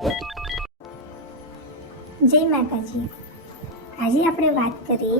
જય માતાજી. આજે આપણે વાત કરીએ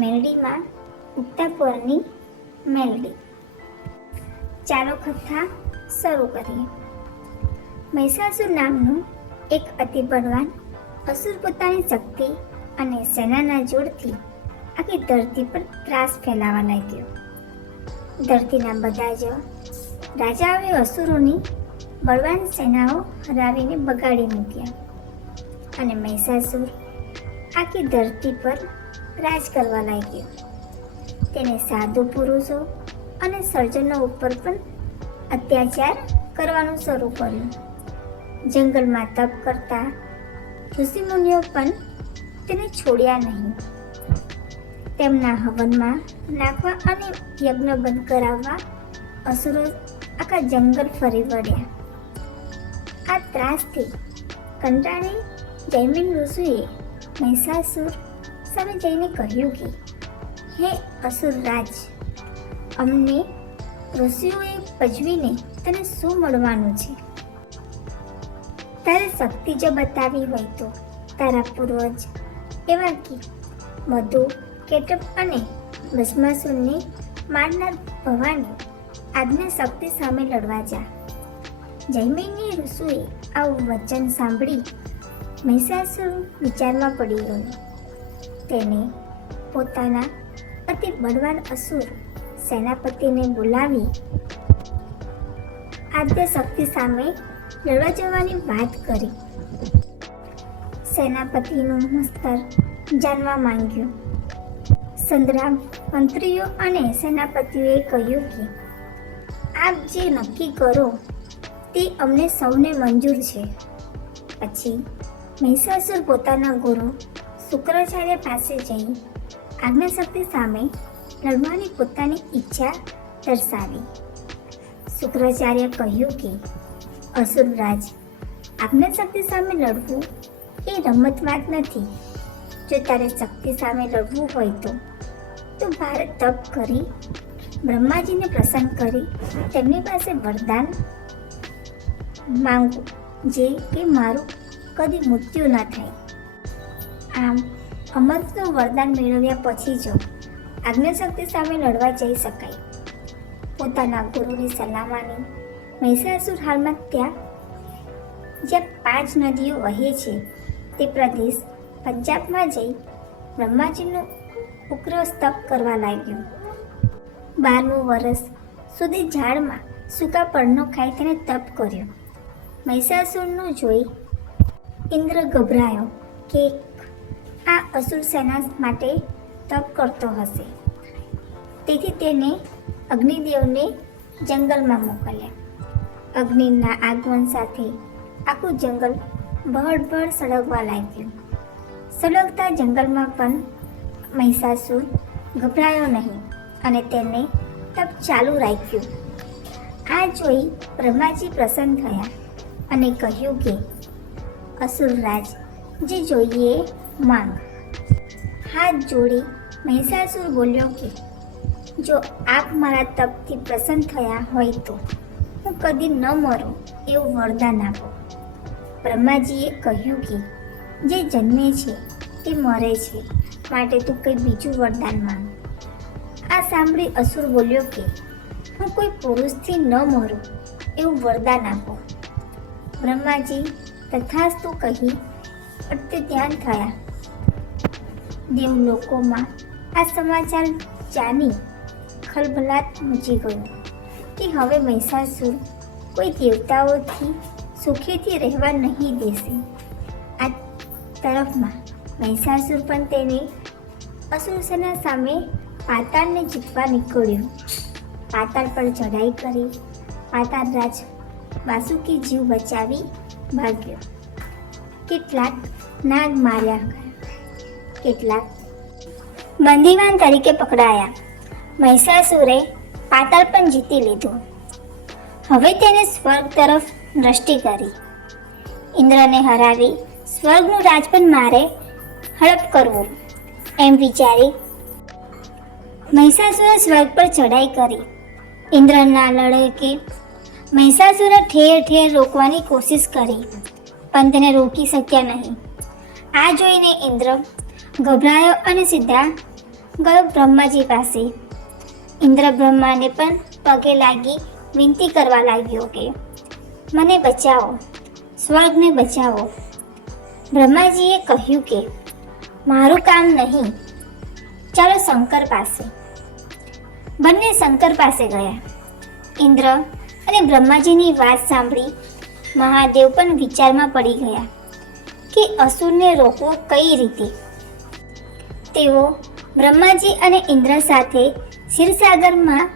મેલડીમાં ઉગતા પોરની મેલડી. ચાલો કથા શરૂ કરીએ. મહિષાસુર નામનું એક અતિ બળવાન અસુર પોતાની શક્તિ અને સેનાના જોડથી આખી ધરતી પર ત્રાસ ફેલાવા લાગ્યો. ધરતીના બધા જ રાજાઓએ અસુરોની બળવાન સેનાઓ હરાવીને બગાડી મૂક્યા અને મહિષાસુર આખી ધરતી પર રાજ કરવા લાગ્યો. તેને સાધુ પુરુષો અને સર્જનો ઉપર પણ અત્યાચાર કરવાનું શરૂ કર્યું. જંગલમાં તપ કરતા ઋષિમુનિઓ પણ તેને છોડ્યા નહીં. તેમના હવનમાં નાખવા અને યજ્ઞ બંધ કરાવવા અસુરો આખા જંગલ ફરી વળ્યા. આ ત્રાસથી કંટાળી જૈમિન ઋષિએ મહિષાસુર સામે જઈને કહ્યું કે હે અસુર રાજ, અમને ઋષિઓએ પજવીને તને શું મળવાનું છે? તારે શક્તિ જો બતાવી હોય તો તારા પૂર્વજ એવા કે મધુ, કેટપ અને ભસ્માસુરને મારનાર ભવાની આજ્ઞા શક્તિ સામે લડવા જા. જૈમિની ઋષિએ આવું વચન સાંભળી મહિષાસુર વિચારમાં પડી ગયો. તેને પોતાના અતિ બળવાન અસુર સેનાપતિને બોલાવી આદ્ય શક્તિ સામે લડવા જવાની વાત કરી. સેનાપતિનું મસ્તર જાણવા માંગ્યું. સંગ્રામ મંત્રીઓ અને સેનાપતિઓએ કહ્યું કે આપ જે નક્કી કરો તે અમને સૌને મંજૂર છે. પછી મહિષાસુર પોતાના ગુરુ શુક્રાચાર્ય પાસે જઈ આજ્ઞાશક્તિ સામે લડવાની પોતાની ઈચ્છા દર્શાવી. શુક્રાચાર્ય કહ્યું કે અસુરરાજ, આજ્ઞાશક્તિ સામે લડવું એ રમત વાત નથી. જો તારે શક્તિ સામે લડવું હોય તો ભારે તપ કરી બ્રહ્માજીને પ્રસન્ન કરી તેમની પાસે વરદાન માંગવું, જે કે મારું કદી મૃત્યુ ન થાય. આમ અમરનું વરદાન મેળવ્યા પછી જ આજ્ઞાશક્તિ સામે લડવા જઈ શકાય. પોતાના ગુરુની સલાહ માની મહિષાસુર હાલમાં જ્યાં 5 નદીઓ વહે છે તે પ્રદેશ પંજાબમાં જઈ બ્રહ્માજીનું ઉગ્ર તપ કરવા લાગ્યો. 12મું વર્ષ સુધી ઝાડમાં સૂકા પડનો ખાઈ તેને તપ કર્યો. મહિષાસુરનું જોઈ ઇન્દ્ર ગભરાયો કે આ અસુર સેના માટે તપ કરતો હશે. તેથી તેને અગ્નિદેવને જંગલમાં મોકલ્યા. અગ્નિના આગમન સાથે આખું જંગલ બળબડ સળગવા લાગ્યું. સળગતા જંગલમાં પણ મહિષાસુર ગભરાયો નહીં અને તેને તપ ચાલુ રાખ્યું. આ જોઈ બ્રહ્માજી પ્રસન્ન થયા અને કહ્યું કે અસુરરાજ, જે જોઈએ માંગ. હાથ જોડી મહિષાસુર બોલ્યો કે જો આપ મારા તપથી પ્રસન્ન થયા હોય તો હું કદી ન મરું એવું વરદાન આપો. બ્રહ્માજીએ કહ્યું કે જે જન્મે છે તે મરે છે, માટે તું કંઈ બીજું વરદાન માંગ. આ સાંભળી અસુર બોલ્યો કે હું કોઈ પુરુષથી ન મરું એવું વરદાન આપો. બ્રહ્માજી તથાસ્તુ કહી અટતે ધ્યાન થયા. દેવલોકોમાં આ સમાચાર જાણી ખળભળાટ મચી ગયો કે હવે મહિષાસુર કોઈ દેવતાઓથી સુખેથી રહેવા નહીં દેશે. આ તરફમાં મહિષાસુર પણ તેની અસુર સેના સામે પાતાળને જીતવા નીકળ્યો. પાતાળ પર ચઢાઈ કરી પાતાળ રાજ વાસુકી જીવ બચાવી ભાગ્યો. કેટલાક નાગ માર્યા ગયા, કેટલાક બંદીવાન તરીકે પકડાયા. મહિષાસુરે પાતાળ પણ જીતી લીધું. હવે તેને સ્વર્ગ તરફ દ્રષ્ટિ કરી. ઇન્દ્રને હરાવી સ્વર્ગનું રાજ પણ મારે હડપ કરવું એમ વિચારી મહિષાસુરે સ્વર્ગ પર ચઢાઈ કરી. ઇન્દ્રના લડકે મહિષાસુરે ઠેર ઠેર રોકવાની કોશિશ કરી, પણ તેને રોકી શક્યા નહીં. આ જોઈને ઇન્દ્ર ગભરાયો અને સીધા ગયો બ્રહ્માજી પાસે. ઇન્દ્ર બ્રહ્માને પણ પગે લાગી વિનંતી કરવા લાગ્યો કે મને બચાવો, સ્વર્ગને બચાવો. બ્રહ્માજીએ કહ્યું કે મારું કામ નહીં, ચાલો શંકર પાસે. બંને શંકર પાસે ગયા. ઇન્દ્ર અને બ્રહ્માજીની વાત સાંભળી મહાદેવ પણ વિચારમાં પડી ગયા કે અસુરને રોકવો કઈ રીતે. તેઓ બ્રહ્માજી અને ઇન્દ્ર સાથે ક્ષીરસાગરમાં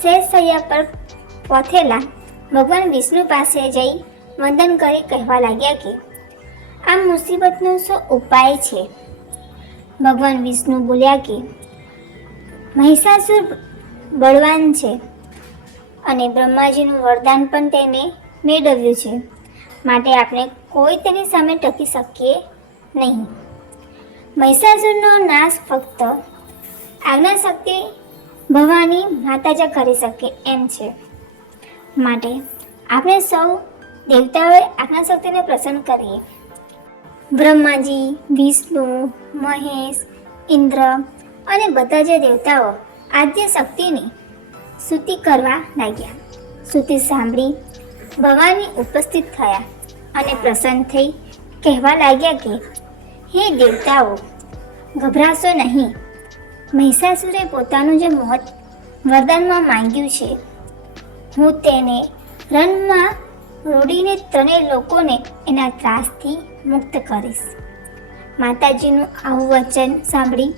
શેષશૈયા પર પહોંચેલા ભગવાન વિષ્ણુ પાસે જઈ વંદન કરી કહેવા લાગ્યા કે આ મુસીબતનો શું ઉપાય છે. ભગવાન વિષ્ણુ બોલ્યા કે મહિષાસુર બળવાન છે અને બ્રહ્માજીનું વરદાન પણ તેને મેળવ્યું છે, માટે આપણે કોઈ તેની સામે ટકી શકીએ નહીં. મહિષાસુરનો નાશ ફક્ત આજ્ઞાશક્તિ ભવાની માતા જ કરી શકે એમ છે. માટે આપણે સૌ દેવતાઓએ આજ્ઞાશક્તિને પ્રસન્ન કરીએ. બ્રહ્માજી, વિષ્ણુ, મહેશ, ઇન્દ્ર અને બધા જે દેવતાઓ આદ્ય શક્તિની સ્તુતિ કરવા લાગ્યા. સ્તુતિ સાંભળી ભવાની ઉપસ્થિત થયા અને પ્રસન્ન થઈ કહેવા લાગ્યા કે હે દેવતાઓ, ગભરાશો નહીં. મહિષાસુરે પોતાનું જે વરદાનમાં માંગ્યું છે, હું તેને રણમાં રોડીને ત્રણેય લોકોને એના ત્રાસથી મુક્ત કરીશ. માતાજીનું આવું વચન સાંભળી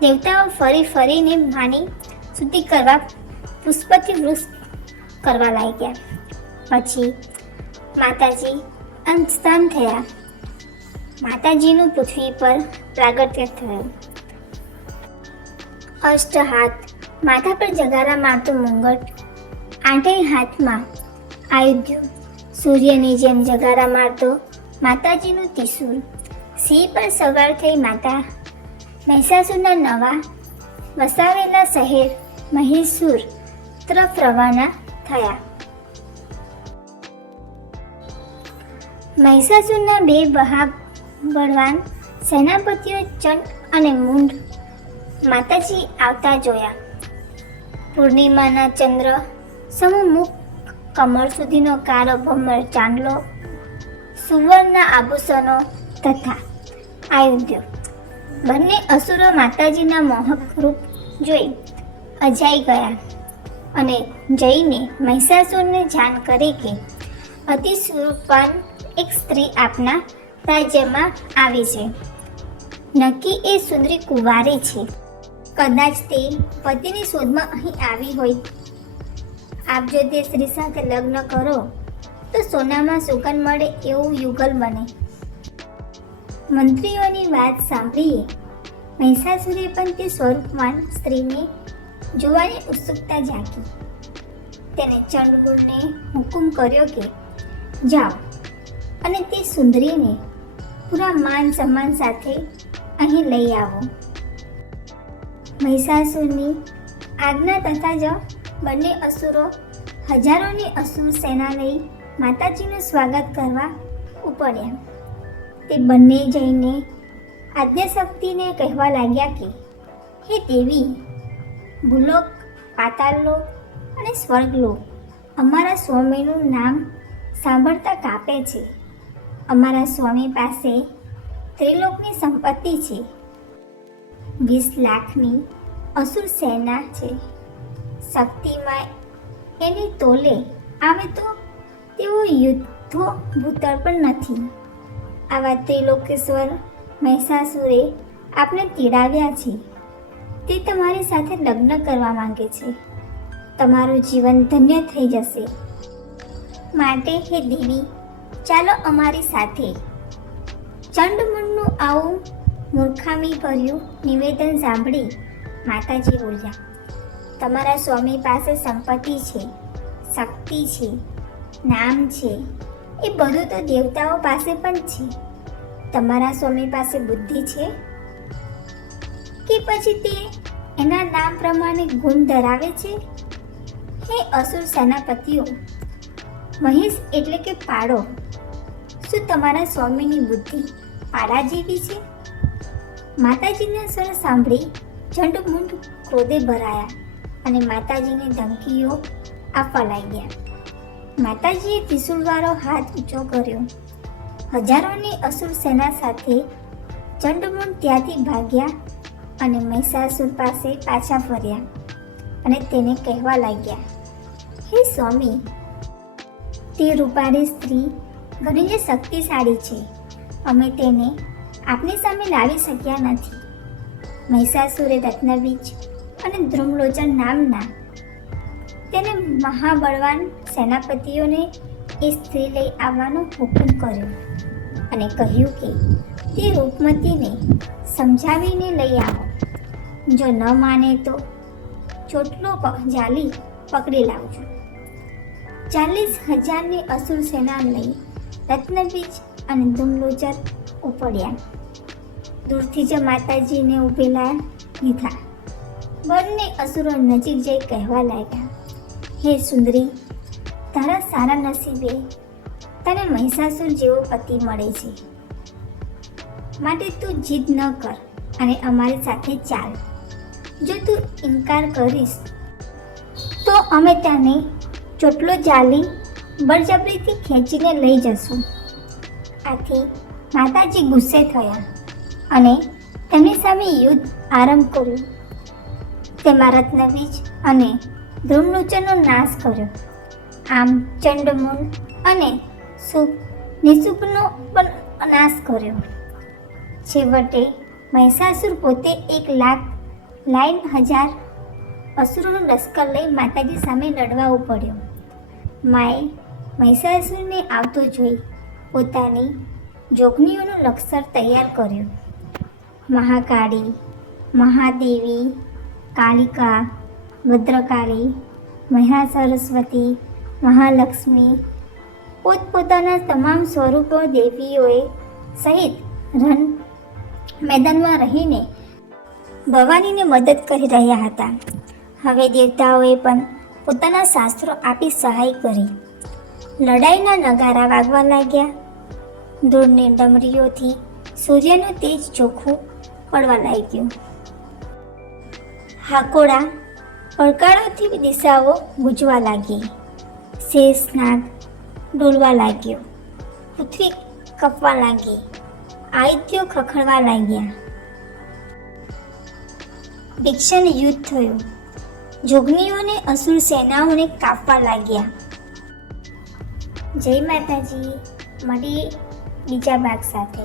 દેવતાઓ ફરીને માની સ્તુતિ કરવા પુષ્પથી વૃક્ષ કરવા લાગ્યા. પછી માતાજી અંતસ્થાન થયા. માતાજીનું પૃથ્વી પર પ્રાગટ્ય થયું. અષ્ટ હાથ, માથા પર જગારા મારતું મુંગટ, આઠેય હાથમાં આયુધ્ય, સૂર્યની જેમ જગારા મારતો માતાજીનું ત્રિશૂળ, સિંહ પર સવાર થઈ માતા મહિષાસુરના નવા વસાવેલા શહેર મહિષુર તરફ રવાના થયા. મહિષાસુરના બે બળવાન સેનાપતિઓ ચંડ અને મુંડ માતાજી આવતા જોયા. પૂર્ણિમાના ચંદ્ર સમૂહ મુખ કમર સુધીનો કાળો ભમર ચાંદલો, સુવર્ણના આભૂષણો તથા આયુધ્યો. બંને અસુરો માતાજીના મોહક રૂપ જોઈ અજાઈ ગયા અને જઈને મહિષાસુરને જાણ કરી કે અતિ સુરૂપવાન એક સ્ત્રી આપના રાજ્યમાં આવી છે. નક્કી એ સુંદરી કુંવારી છે. કદાચ તે પતિની શોધમાં અહીં આવી હોય. આપ જો તે સ્ત્રી સાથે લગ્ન કરો તો સોનામાં સુગંધ મળે એવું યુગલ બને. મંત્રીઓની વાત સાંભળીએ મહિષાસુરે પણ તે સ્વરૂપવાન સ્ત્રીને જોવાની ઉત્સુકતા જાગી. તેને ચંડમુંડને હુકુમ કર્યો કે જાઓ અને તે સુંદરીને પૂરા માન સન્માન સાથે અહીં લઈ આવો. મહિષાસુરની આજ્ઞા થતાં જ બંને અસુરો હજારોની અસુર સેના લઈ માતાજીનું સ્વાગત કરવા ઉપડ્યા. તે બંને જઈને આદ્યશક્તિને કહેવા લાગ્યા કે હે દેવી, ભૂલોક, પાતાળલોક અને સ્વર્ગલોક અમારા સ્વામીનું નામ સાંભળતા કાપે છે. અમારા સ્વામી પાસે ત્રિલોકની સંપત્તિ છે. 20 લાખની અસુર સેના છે. શક્તિમાં એની તોલે આવે તો તેઓ યુદ્ધો ભૂતળ પણ નથી. આવા ત્રિલોકેશ્વર મહિષાસુરે આપને તેડાવ્યા છે. તે તમારી સાથે લગ્ન કરવા માંગે છે. તમારું જીવન ધન્ય થઈ જશે. માટે હે દેવી, ચાલો અમારી સાથે. ચંડમુંડનું આવું મૂર્ખામી ભર્યું નિવેદન સાંભળી માતાજી બોલ્યા, તમારા સ્વામી પાસે સંપત્તિ છે, શક્તિ છે, નામ છે, એ બધું તો દેવતાઓ પાસે પણ છે. તમારા સ્વામી પાસે બુદ્ધિ છે કે પછી તે એના નામ પ્રમાણે ગુણ ધરાવે છે? હે અસુર સેનાપતિઓ, મહિષ એટલે કે પાડો શું તમારા સ્વામીની બુદ્ધિ પાડા જેવી છે? માતાજીના સ્વર સાંભળી ઝંડમુંડ ક્રોધે ભરાયા અને માતાજીને ધમકીઓ આપવા લાગ્યા. માતાજીએ ત્રિશૂળવાળો હાથ ઊંચો કર્યો. હજારોની અસુર સેના સાથે ઝંડમુંડ ત્યાંથી ભાગ્યા અને મહિષાસુર પાસે પાછા ફર્યા અને તેને કહેવા લાગ્યા, હે સ્વામી, તે રૂપાળી સ્ત્રી ઘણી જ શક્તિશાળી છે. અમે તેને આપની સામે લાવી શક્યા નથી. મહિષાસુરે રત્નબીજ અને ધ્રુમલોચન નામના તેને મહાબળવાન સેનાપતિઓને એ સ્ત્રી લઈ આવવાનો હુકમ કર્યો અને કહ્યું કે તે રૂપમતીને સમજાવીને લઈ આવો. જો ન માને તો ચોટલો જાલી પકડી લાવજો. 40,000ની અસુર સેના લઈ રત્નબીજ અને ધૂમલોચન ઉપડ્યા. દૂરથી જ માતાજીને ઊભેલા લીધા. બંને અસુરો નજીક જઈ કહેવા લાગ્યા, હે સુંદરી, તારા સારા નસીબે તને મહિષાસુર જેવો પતિ મળે છે. માટે તું જીદ ન કર અને અમારી સાથે ચાલ. જો તું ઇનકાર કરીશ તો અમે તને ચોટલો જાલી બળજબરીથી ખેંચીને લઈ જશું. આથી માતાજી ગુસ્સે થયા અને તેમની સામે યુદ્ધ આરંભ કર્યું. તેમાં રત્નબીજ અને ધ્રુમલોચનનો નાશ કર્યો. આમ ચંડમુંડ અને નિશુંભનો પણ નાશ કર્યો. છેવટે મહિષાસુર પોતે 1,00,000 અસુરોનો લશ્કર લઈ માતાજી સામે લડવા ઉપડ્યો. માએ મહિષાસુરને આવતો જોઈ પોતાની જોગણીઓનું લશ્કર તૈયાર કર્યું. મહાકાળી, મહાદેવી, કાલિકા, ભદ્રકાળી, મહાસરસ્વતી, મહાલક્ષ્મી પોતપોતાના તમામ સ્વરૂપો દેવીઓએ સહિત રણ મેદાનમાં રહીને ભવાનીને મદદ કરી રહ્યા હતા. હવે દેવતાઓએ પણ પોતાના શાસ્ત્રો આપી સહાય કરી. લડાઈના નગારા વાગવા લાગ્યા. ધૂળની ડમરીઓથી સૂર્યનું તેજ ચોખ્ખું પડવા લાગ્યું. હાકોડા પડકારોથી દિશાઓ ગુંજવા લાગી. શેષનાગ ડોલવા લાગ્યો. પૃથ્વી કપવા લાગી. આયુધ્યો ખખડવા લાગ્યા. ભીષણ યુદ્ધ થયું. જોગણીઓને અસુર સેનાઓને કાપવા લાગ્યા. જય માતાજી. મળીએ બીજા ભાગ સાથે.